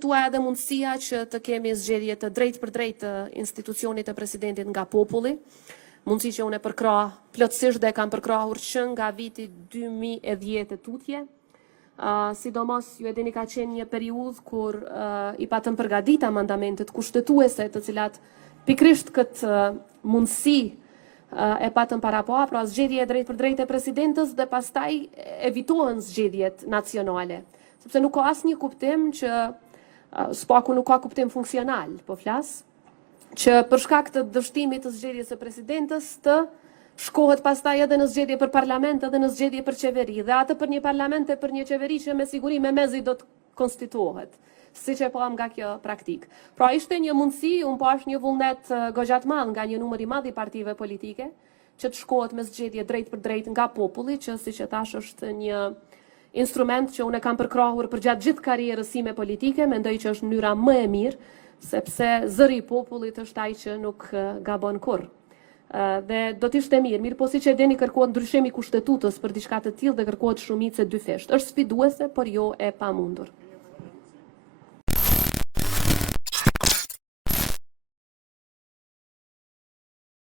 diskutua edhe mundësia që të kemi zgjedhje të drejtë për drejtë të institucionit të presidentit nga populli, mundësi që unë e përkrah plotësisht dhe kam përkrahur që nga viti 2010 e tutje. Sidomos ju e dini ka qenë një periudhë kur i patëm përgatita amandamentet kushtetuese të cilat pikrisht këtë mundësi e patëm para po, pra zgjedhje drejt për drejt e presidentës dhe pastaj evitohen zgjedhjet nacionale. Sepse nuk ka asnjë kuptim që spaku nuk ka kuptim funksional, po flas, që për shkak të dështimit të zgjedhjes së presidentës të shkohet pastaj edhe në zgjedhje për parlament edhe në zgjedhje për qeveri, dhe atë për një parlament e për një qeveri që me siguri me mezi do të konstituohet, siç e pam nga kjo praktik. Pra ishte një mundësi, unë pash një vullnet goxhat madh nga një numër i madh i partive politike, që të shkohet me zgjedhje drejt për drejt nga populli, që siç e thash është një instrument që unë e kam përkrahur për gjatë gjithë karrierës sime politike, mendoj që është mënyra më e mirë, sepse zëri i popullit është ai që nuk gabon kurrë. Dhe do t'ishte mirë, po siç e dini kërkohet ndryshimi i kushtetutës për diçka të tillë dhe kërkohet shumicë dyfisht. Është sfiduese, por jo e pamundur.